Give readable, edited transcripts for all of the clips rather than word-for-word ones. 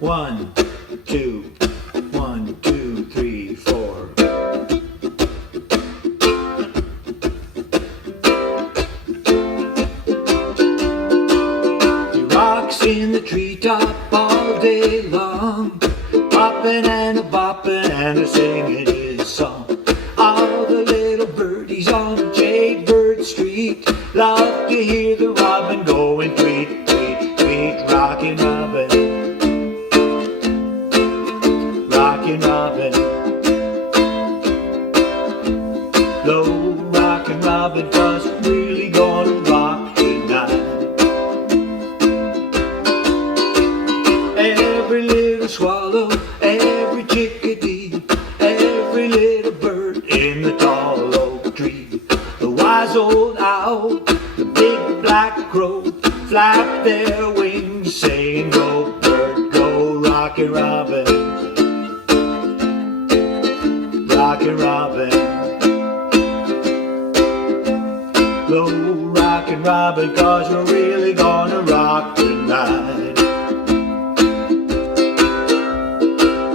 1, 2, 1, 2, 3, 4. He rocks in the treetop all day long, bopping and a bopping and a singing his song. All the little birdies on Jaybird Street love to hear the robin going tweet, tweet, tweet. Rockin' Robin, Rockin' Robin, low Rockin' Robin, 'cause we're really gonna rock tonight. Every little swallow, every chickadee, every little bird in the tall oak tree, the wise old owl, the big black crow, flap their wings saying, go bird, go. Rockin' Robin, Rockin' Robin, low Rockin' Robin, 'cause we're really gonna rock tonight.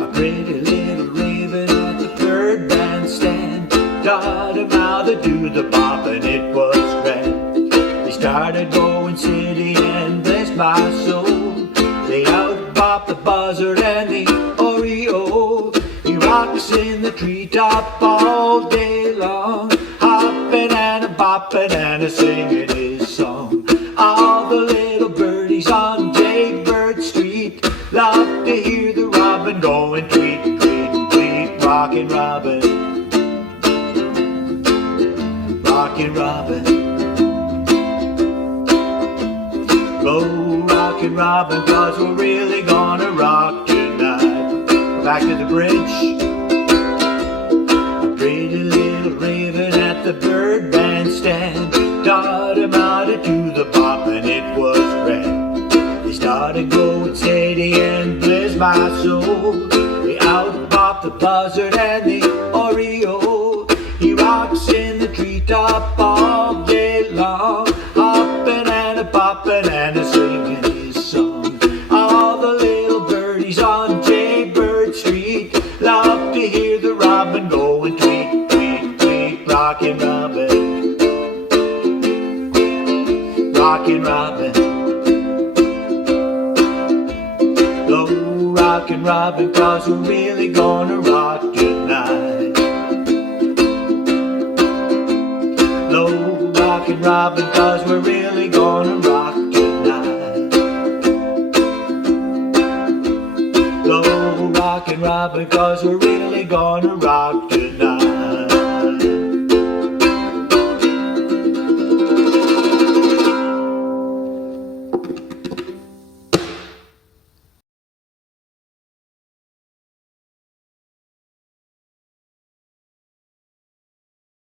A pretty little raven at the bird bandstand taught him how to do the bop, and it was grand. They started going city and bless my soul, they out-bopped the buzzard and the oriole. He rocks in the treetop all day long, hopping and a bopping and a singing his song. All the little birdies on Jaybird Street love to hear the robin going tweet, tweet, tweet. Rockin' Robin, Rockin' Robin, low Rockin' Robin, 'cause we're really gonna rock tonight. Back to the bridge. A pretty little raven at the bird bandstand taught him how to do the bop, and it was grand. They started going steady and bless my soul, they out-bopped the buzzard and the oriole. He rocks in the treetop all day long, hopping and a bopping and a singing his song. All the little birdies on Jaybird Street love to hear the robin going tweet, tweet, tweet. Rockin' Robin, Rockin' Robin, low Rockin' Robin, 'cause we're really gonna rock tonight. Low Rockin' Robin, 'cause we're really gonna rock tonight. Low Rockin' Robin, 'cause we're really gonna rock tonight.